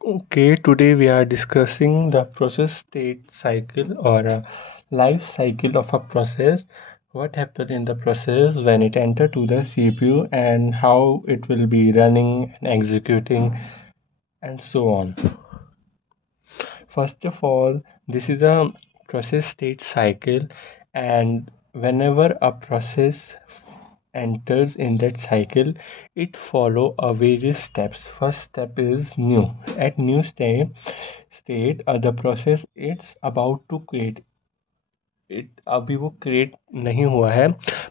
Okay, today we are discussing the process state cycle or a life cycle of a process. What happens in the process when it enter to the CPU and how it will be running and executing and so on. First of all, this is a process state cycle, and whenever a process enters in that cycle, it follow a various steps. First step is new. At new state the process it's about to create it अभी वो create नहीं हुआ है,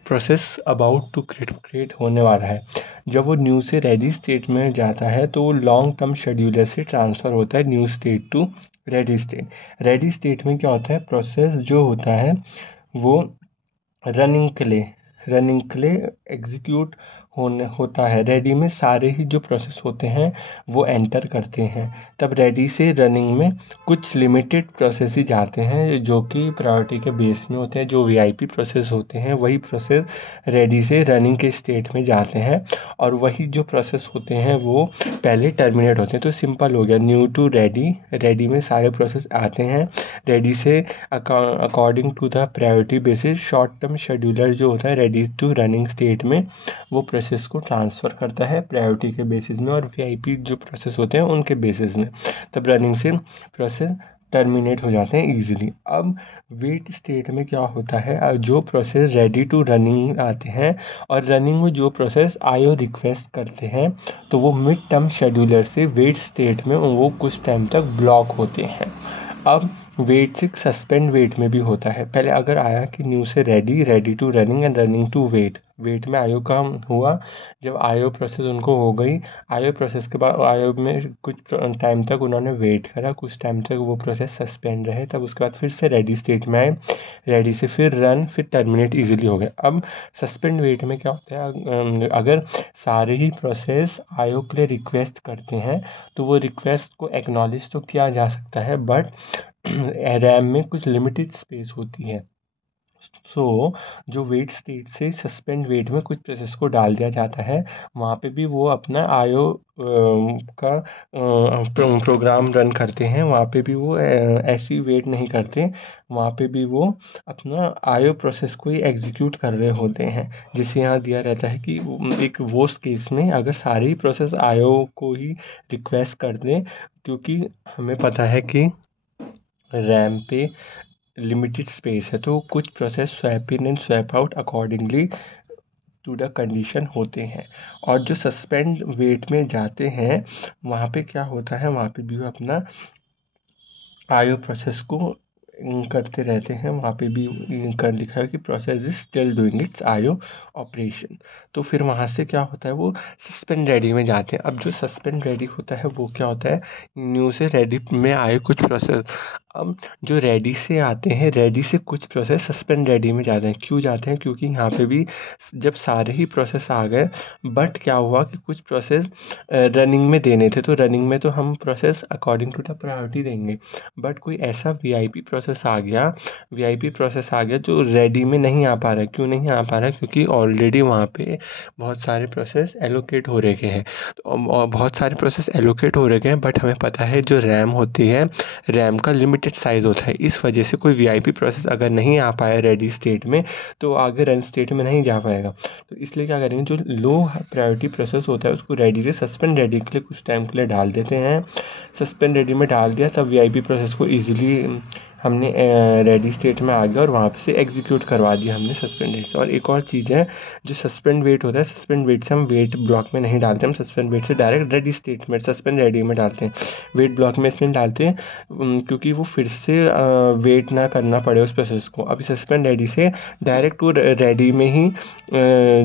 process about to create होने वाला है। जब वो न्यू से रेडी स्टेट में जाता है तो वो लॉन्ग टर्म शेड्यूलर से ट्रांसफ़र होता है new state to ready state. Ready state में क्या होता है, प्रोसेस जो होता है वो रनिंग के लिए एग्जीक्यूट होता है। रेडी में सारे ही जो प्रोसेस होते हैं वो एंटर करते हैं। तब रेडी से रनिंग में कुछ लिमिटेड प्रोसेस ही जाते हैं जो कि प्रायोरिटी के बेस में होते हैं। जो वीआईपी प्रोसेस होते हैं वही प्रोसेस रेडी से रनिंग के स्टेट में जाते हैं, और वही जो प्रोसेस होते हैं वो पहले टर्मिनेट होते हैं। तो सिंपल हो गया, न्यू टू रेडी, रेडी में सारे प्रोसेस आते हैं। रेडी से according to the priority basis short term scheduler जो होता है रेडी टू रनिंग स्टेट में वो प्रोसेस को ट्रांसफ़र करता है प्रायोरिटी के बेसिस में, और वीआईपी जो प्रोसेस होते हैं उनके बेसिस में। तब रनिंग से प्रोसेस टर्मिनेट हो जाते हैं ईजिली। अब वेट स्टेट में क्या होता है, जो प्रोसेस रेडी टू रनिंग आते हैं और रनिंग में जो प्रोसेस आईओ रिक्वेस्ट करते हैं तो वो मिड टर्म शेड्यूलर से वेट स्टेट में वो कुछ टाइम तक ब्लॉक होते हैं। अब वेट से सस्पेंड वेट में भी होता है। पहले अगर आया कि न्यू से ready to running and running to wait में आईओ काम हुआ। जब आईओ प्रोसेस उनको हो गई, आईओ प्रोसेस के बाद आईओ में कुछ टाइम तक उन्होंने वेट करा, कुछ टाइम तक वो प्रोसेस सस्पेंड रहे, तब उसके बाद फिर से रेडी स्टेट में आए, रेडी से फिर रन, फिर टर्मिनेट इजीली हो गया। अब सस्पेंड वेट में क्या होता है, अगर सारे ही प्रोसेस आईओ के लिए रिक्वेस्ट करते हैं तो वो रिक्वेस्ट को एक्नॉलेज तो किया जा सकता है, बट रैम में कुछ लिमिटेड स्पेस होती है। जो वेट स्टेट से सस्पेंड वेट में कुछ प्रोसेस को डाल दिया जाता है, वहाँ पे भी वो अपना आईओ का प्रोग्राम रन करते हैं। वहाँ पे भी वो ऐसी वेट नहीं करते, वहाँ पे भी वो अपना आईओ प्रोसेस को ही एग्जीक्यूट कर रहे होते हैं। जिसे यहाँ दिया रहता है कि एक वर्स्ट केस में अगर सारे ही प्रोसेस आईओ को ही रिक्वेस्ट कर दें, क्योंकि हमें पता है कि रैम पे लिमिटेड स्पेस है, तो कुछ process swap in and swap out accordingly to the condition होते हैं। और जो सस्पेंड वेट में जाते हैं वहाँ पे क्या होता है, वहाँ पे भी वो अपना आईओ प्रोसेस को करते रहते हैं। वहाँ पे भी कर लिखा है कि process is still doing it's IO operation. तो फिर वहाँ से क्या होता है, वो सस्पेंड रेडी में जाते हैं। अब जो सस्पेंड रेडी होता है वो क्या होता है, न्यू से रेडी में आए कुछ प्रोसेस। अब जो रेडी से आते हैं, रेडी से कुछ प्रोसेस सस्पेंड रेडी में जाते हैं। क्यों जाते हैं, क्योंकि यहाँ पे भी जब सारे ही प्रोसेस आ गए, बट क्या हुआ कि कुछ प्रोसेस रनिंग में देने थे, तो रनिंग में तो हम process according to the priority देंगे। बट कोई ऐसा वीआईपी प्रोसेस आ गया जो रेडी में नहीं आ पा रहा है। क्यों नहीं आ पा रहा है, क्योंकि ऑलरेडी वहाँ पे बहुत सारे प्रोसेस एलोकेट हो रखे हैं। और बहुत सारे प्रोसेस एलोकेट हो रखे हैं, बट हमें पता है जो रैम होती है, रैम का लिमिटेड साइज़ होता है। इस वजह से कोई वीआईपी प्रोसेस अगर नहीं आ पाया रेडी स्टेट में तो आगे रन स्टेट में नहीं जा पाएगा। तो इसलिए क्या करेंगे, जो लो प्रायोरिटी प्रोसेस होता है उसको रेडी से सस्पेंड रेडी के लिए कुछ टाइम के लिए डाल देते हैं। सस्पेंड रेडी में डाल दिया, तब वीआईपी प्रोसेस को ईजिली हमने रेडी स्टेट में आ गया और वहाँ से एग्जीक्यूट करवा दिया हमने सस्पेंड वेट से। और एक और चीज़ है, जो सस्पेंड वेट होता है, सस्पेंड वेट से हम वेट ब्लॉक में नहीं डालते, हम सस्पेंड वेट से डायरेक्ट रेडी स्टेट में सस्पेंड रेडी में डालते हैं। वेट ब्लॉक में इसलिए डालते हैं क्योंकि वो फिर से वेट ना करना पड़े उस प्रोसेस को। अभी सस्पेंड रेडी से डायरेक्ट वो रेडी में ही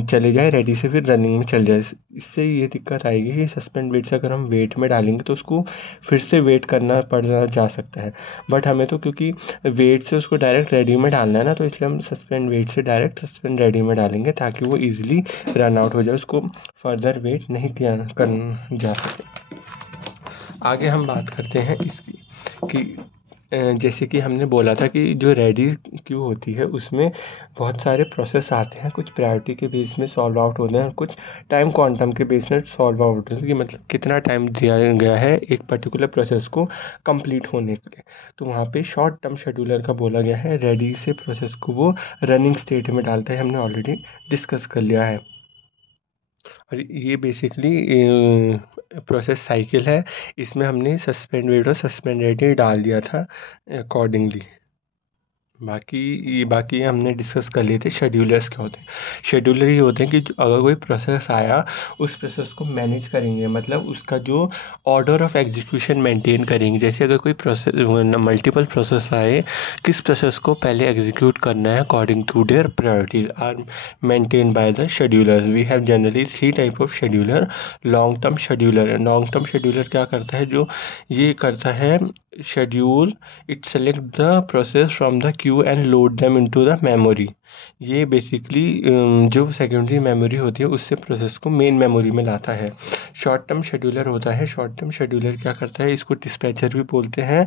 चले जाए, रेडी से फिर रनिंग में चल जाए। इससे ये दिक्कत आएगी कि सस्पेंड वेट से अगर हम वेट में डालेंगे तो उसको फिर से वेट करना पड़ जा सकता है। बट हमें तो क्योंकि वेट से उसको डायरेक्ट रेडी में डालना है ना, तो इसलिए हम सस्पेंड वेट से डायरेक्ट सस्पेंड रेडी में डालेंगे ताकि वो ईजिली रन आउट हो जाए, उसको फर्दर वेट नहीं किया कर जा सके। आगे हम बात करते हैं इसकी कि जैसे कि हमने बोला था कि जो रेडी क्यू होती है उसमें बहुत सारे प्रोसेस आते हैं, कुछ प्रायोरिटी के बेस में सॉल्व आउट होते हैं और कुछ टाइम क्वांटम के बेस में सॉल्व आउट होते हैं कि मतलब कितना टाइम दिया गया है एक पर्टिकुलर प्रोसेस को कंप्लीट होने के लिए। तो वहाँ पे शॉर्ट टर्म शेड्यूलर का बोला गया है, रेडी से प्रोसेस को वो रनिंग स्टेट में डालता है, हमने ऑलरेडी डिस्कस कर लिया है। और ये बेसिकली प्रोसेस साइकिल है, इसमें हमने सस्पेंड वेट और सस्पेंड रेडी डाल दिया था अकॉर्डिंगली। बाकी हमने डिस्कस कर लिए थे शेड्यूलर्स क्या होते हैं। शेड्यूलर ये होते हैं कि अगर कोई प्रोसेस आया उस प्रोसेस को मैनेज करेंगे, मतलब उसका जो ऑर्डर ऑफ एग्जीक्यूशन मेंटेन करेंगे। जैसे अगर कोई प्रोसेस मल्टीपल प्रोसेस आए, किस प्रोसेस को पहले एग्जीक्यूट करना है according to their priorities are maintain by the schedulers. We have generally 3 type of scheduler. Long term scheduler क्या करता है, जो ये करता है schedule, it select the process from the queue and load them into the memory। ये basically जो secondary memory होती है उससे प्रोसेस को मेन मेमोरी में लाता है। शॉर्ट टर्म शेड्यूलर होता है, शॉर्ट टर्म शेड्यूलर क्या करता है, इसको डिस्पैचर भी बोलते हैं।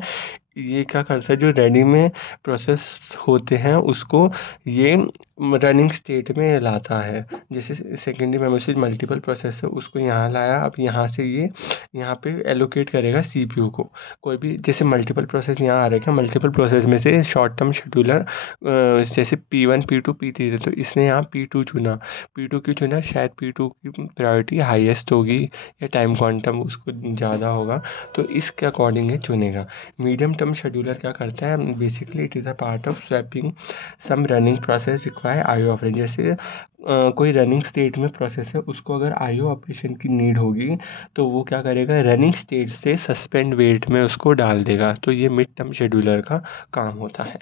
ये क्या करता है, जो रेडी में प्रोसेस होते हैं उसको ये रनिंग स्टेट में लाता है। जैसे सेकेंडरी मेमोरी से मल्टीपल प्रोसेस है उसको यहाँ लाया, अब यहाँ से ये यहाँ पे एलोकेट करेगा सीपीयू को। कोई भी जैसे मल्टीपल प्रोसेस यहाँ आ रहे हैं, मल्टीपल प्रोसेस में से शॉर्ट टर्म शेड्यूलर जैसे P1 P2 P3 थे, तो इसने यहाँ P2 चुना। P2 क्यों चुना, शायद P2 की प्रायोरिटी हाईएस्ट होगी या टाइम क्वांटम उसको ज़्यादा होगा, तो इसके अकॉर्डिंग ये चुनेगा। मीडियम टर्म शेड्यूलर क्या करता है, basically it is a part of swapping some running process require IO operation. जैसे कोई रनिंग स्टेट में प्रोसेस है उसको अगर आईओ ऑपरेशन की नीड होगी तो वो क्या करेगा, रनिंग स्टेट से सस्पेंड वेट में उसको डाल देगा। तो ये मिड टर्म शेड्यूलर का काम होता है।